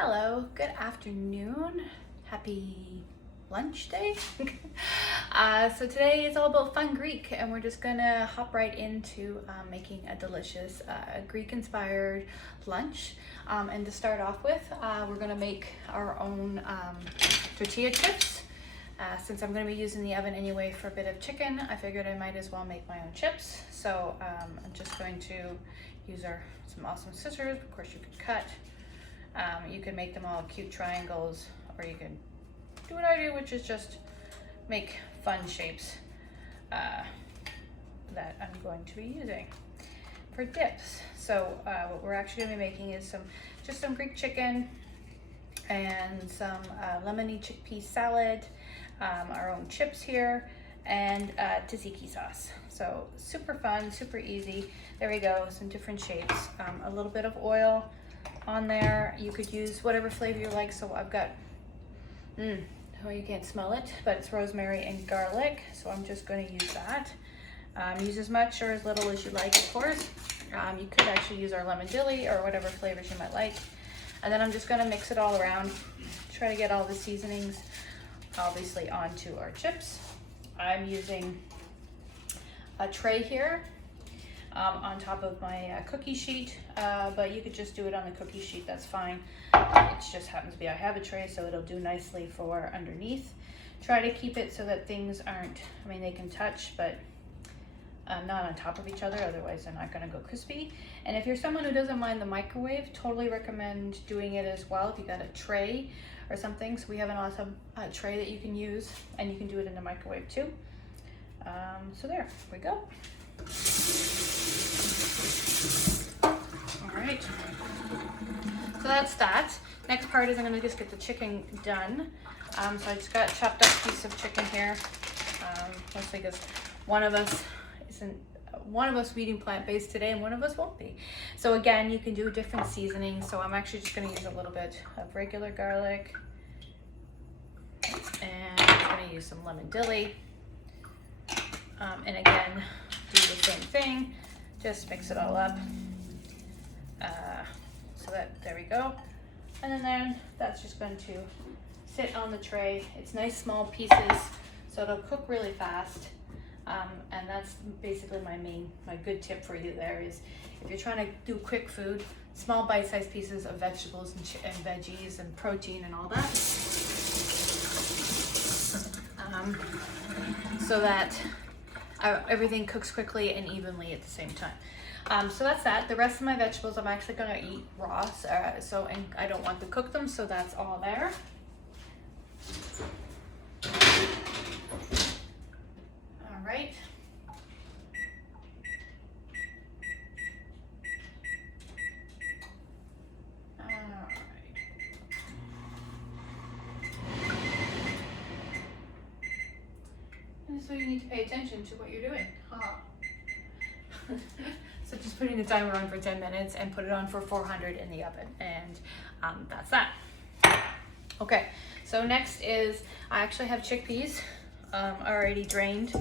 Hello, good afternoon. Happy lunch day. So today is all about fun Greek, and we're just gonna hop right into making a delicious Greek-inspired lunch. And to start off with, we're gonna make our own tortilla chips. Since I'm gonna be using the oven anyway for a bit of chicken, I figured I might as well make my own chips. So I'm just going to use some awesome scissors. Of course, you could cut. You can make them all cute triangles, or you can do what I do, which is just make fun shapes that I'm going to be using for dips. So what we're actually going to be making is just some Greek chicken and some lemony chickpea salad, our own chips here, and tzatziki sauce. So super fun, super easy. There we go, some different shapes. A little bit of oil on there. You could use whatever flavor you like. So I've got, oh, you can't smell it, but it's rosemary and garlic. So I'm just going to use that. Use as much or as little as you like, of course. You could actually use our lemon dilly or whatever flavors you might like. And then I'm just going to mix it all around. Try to get all the seasonings obviously onto our chips. I'm using a tray here on top of my cookie sheet, but you could just do it on the cookie sheet, that's fine. It just happens to be I have a tray, so it'll do nicely for underneath. Try to keep it so that things aren't, I mean, they can touch, but not on top of each other, otherwise they're not gonna go crispy. And if you're someone who doesn't mind the microwave, totally recommend doing it as well if you got a tray or something. So we have an awesome tray that you can use, and you can do it in the microwave too. So there we go. All right, so that's that. Next part is I'm gonna just get the chicken done. So I just got a chopped up piece of chicken here, mostly because one of us eating plant-based today and one of us won't be. So again, you can do different seasonings. So I'm actually just gonna use a little bit of regular garlic, and I'm gonna use some lemon dilly. And again, do the same thing, just mix it all up. So there we go. And then that's just going to sit on the tray. It's nice small pieces, so it'll cook really fast. And that's basically my good tip for you there is if you're trying to do quick food, small bite-sized pieces of vegetables and veggies and protein and all that. So that everything cooks quickly and evenly at the same time. So that's that. The rest of my vegetables I'm actually gonna eat raw, and I don't want to cook them, so that's all there. All right. And so you need to pay attention to what you're doing. So just putting the timer on for 10 minutes and put it on for 400 in the oven, and that's that. Okay, so next is I actually have chickpeas already drained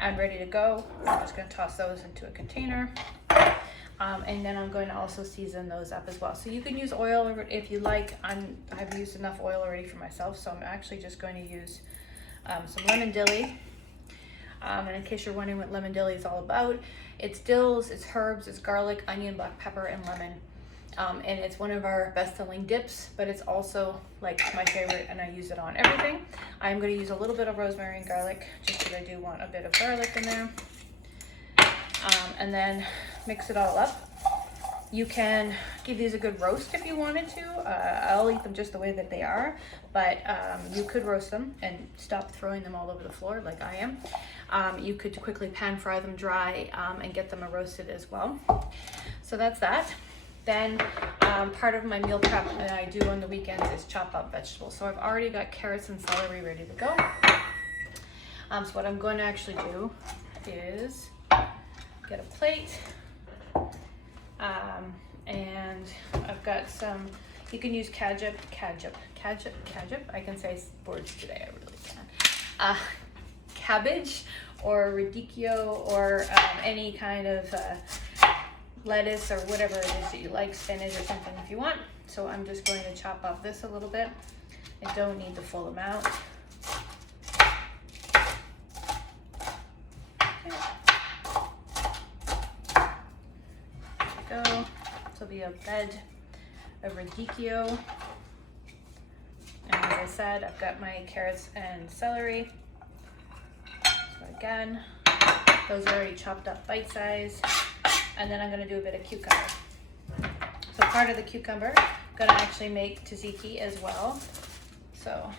and ready to go. I'm just going to toss those into a container, and then I'm going to also season those up as well. So you can use oil if you like. I've used enough oil already for myself, so I'm actually just going to use some lemon dilly. And in case you're wondering what lemon dilly is all about, it's dills, it's herbs, it's garlic, onion, black pepper, and lemon. And it's one of our best-selling dips, but it's also like my favorite, and I use it on everything. I'm going to use a little bit of rosemary and garlic, just because I do want a bit of garlic in there. And then mix it all up. You can give these a good roast if you wanted to. I'll eat them just the way that they are, but you could roast them and stop throwing them all over the floor like I am. You could quickly pan fry them dry and get them roasted as well. So that's that. Then part of my meal prep that I do on the weekends is chop up vegetables. So I've already got carrots and celery ready to go. So what I'm going to actually do is get a plate. And I've got some, you can use ketchup. I can say words today, I really can. Cabbage or radicchio or any kind of lettuce or whatever it is that you like, spinach or something if you want. So I'm just going to chop up this a little bit. I don't need the full amount. Okay. There we go. This will be a bed of radicchio. And as I said, I've got my carrots and celery. So again, those are already chopped up bite size. And then I'm going to do a bit of cucumber. So part of the cucumber, I'm going to actually make tzatziki as well. So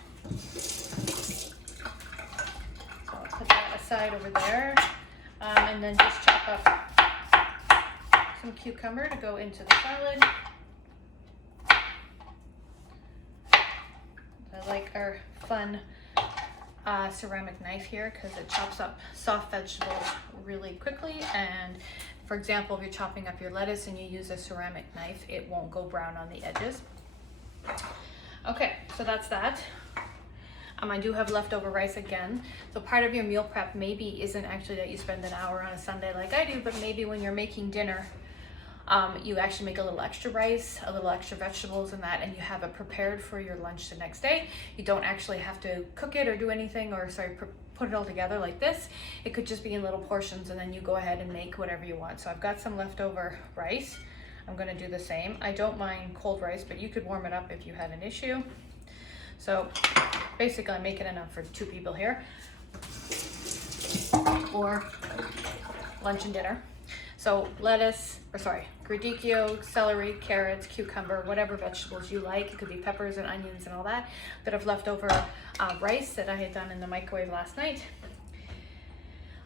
I'll put that aside over there. And then just chop up some cucumber to go into the salad. I like our fun ceramic knife here because it chops up soft vegetables really quickly. And for example, if you're chopping up your lettuce and you use a ceramic knife, it won't go brown on the edges. Okay, so that's that. I do have leftover rice again. So part of your meal prep maybe isn't actually that you spend an hour on a Sunday like I do, but maybe when you're making dinner, you actually make a little extra rice, a little extra vegetables and that, and you have it prepared for your lunch the next day. You don't actually have to cook it or do anything, or put it all together like this. It could just be in little portions and then you go ahead and make whatever you want. So I've got some leftover rice. I'm gonna do the same. I don't mind cold rice, but you could warm it up if you had an issue. So basically I'm making enough for 2 people here, or lunch and dinner. So radicchio, celery, carrots, cucumber, whatever vegetables you like. It could be peppers and onions and all that. Bit of leftover rice that I had done in the microwave last night.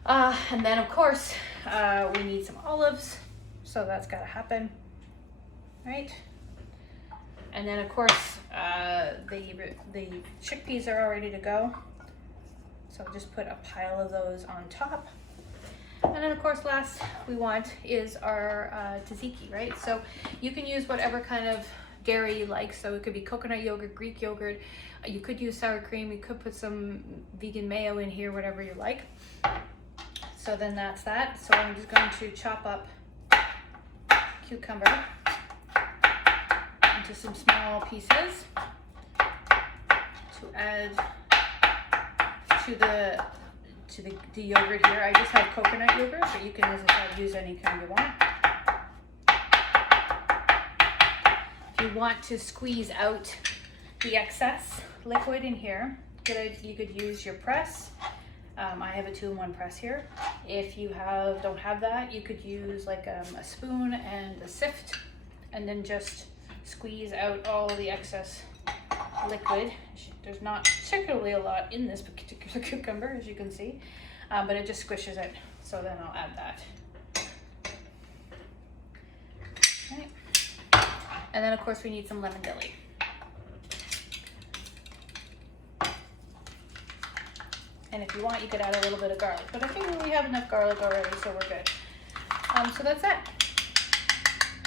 And then of course, we need some olives. So that's gotta happen, right? And then of course, the chickpeas are all ready to go. So I'll just put a pile of those on top. And then of course last we want is our tzatziki, right? So you can use whatever kind of dairy you like. So it could be coconut yogurt, Greek yogurt. You could use sour cream. You could put some vegan mayo in here, whatever you like. So then that's that. So I'm just going to chop up cucumber into some small pieces to add to the yogurt here. I just have coconut yogurt, but you can, as I said, use any kind you want. If you want to squeeze out the excess liquid in here, you could use your press. I have a 2-in-1 press here. If you don't have that, you could use like a spoon and a sift, and then just squeeze out all the excess liquid. There's not particularly a lot in this particular cucumber, as you can see, but it just squishes it. So then I'll add that. Okay. And then of course we need some lemon dilly. And if you want, you could add a little bit of garlic, but I think we have enough garlic already, so we're good. So that's it.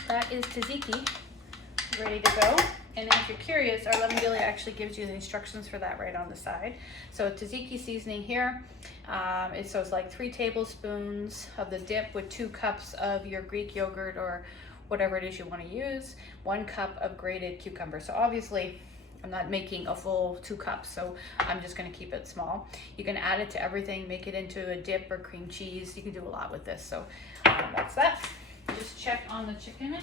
That is tzatziki, ready to go. And if you're curious, our lemon dilly actually gives you the instructions for that right on the side. So tzatziki seasoning here, so it's like 3 tablespoons of the dip with 2 cups of your Greek yogurt or whatever it is you want to use, 1 cup of grated cucumber. So obviously, I'm not making a full 2 cups, so I'm just going to keep it small. You can add it to everything, make it into a dip or cream cheese. You can do a lot with this. So that's that. Just check on the chicken.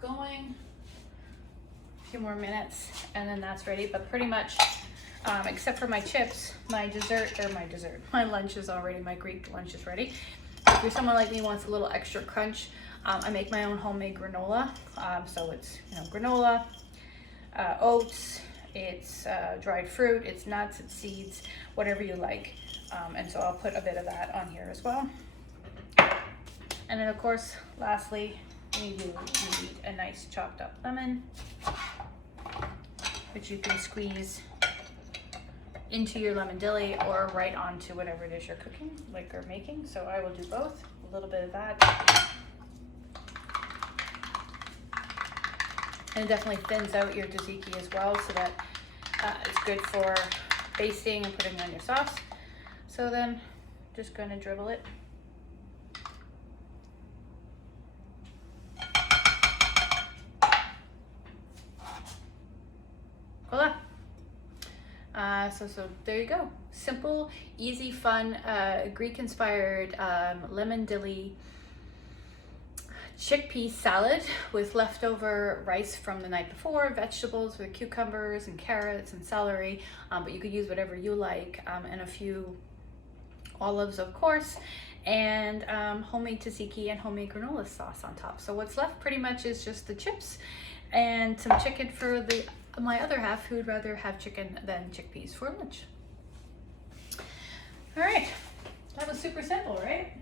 Going a few more minutes, and then that's ready. But pretty much, except for my chips, my lunch is already, my Greek lunch is ready. If you're someone like me who wants a little extra crunch, I make my own homemade granola. So it's granola, oats, it's dried fruit, it's nuts, it's seeds, whatever you like. And so I'll put a bit of that on here as well. And then of course, lastly, you need a nice chopped up lemon, which you can squeeze into your lemon dilly or right onto whatever it is you're cooking, like or making. So I will do both, a little bit of that. And it definitely thins out your tzatziki as well, so that it's good for basting and putting on your sauce. So then just going to dribble it So there you go. Simple, easy, fun, Greek-inspired lemon dilly chickpea salad with leftover rice from the night before, vegetables with cucumbers and carrots and celery, but you could use whatever you like, and a few olives, of course, and homemade tzatziki and homemade granola sauce on top. So what's left pretty much is just the chips and some chicken for my other half, who would rather have chicken than chickpeas for lunch. All right, that was super simple, right?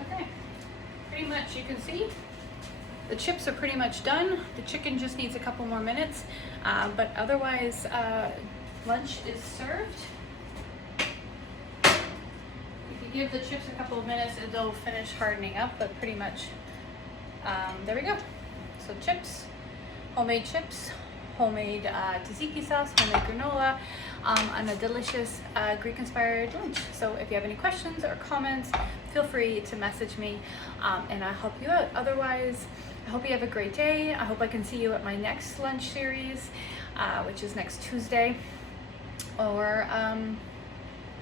Okay, pretty much you can see the chips are pretty much done. The chicken just needs a couple more minutes, but otherwise lunch is served. If you give the chips a couple of minutes, it'll finish hardening up, but pretty much there we go. So chips, homemade tzatziki sauce, homemade granola, and a delicious Greek-inspired lunch. So if you have any questions or comments, feel free to message me, and I'll help you out. Otherwise, I hope you have a great day. I hope I can see you at my next lunch series, which is next Tuesday. Or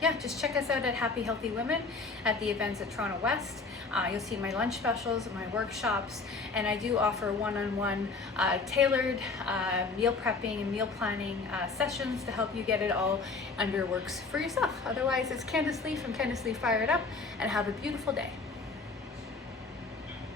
yeah, just check us out at Happy Healthy Women at the events at Toronto West. You'll see my lunch specials, my workshops, and I do offer one-on-one tailored meal prepping and meal planning sessions to help you get it all under works for yourself. Otherwise, it's Kandice Lee from Kandice Lee Fire It Up, and have a beautiful day.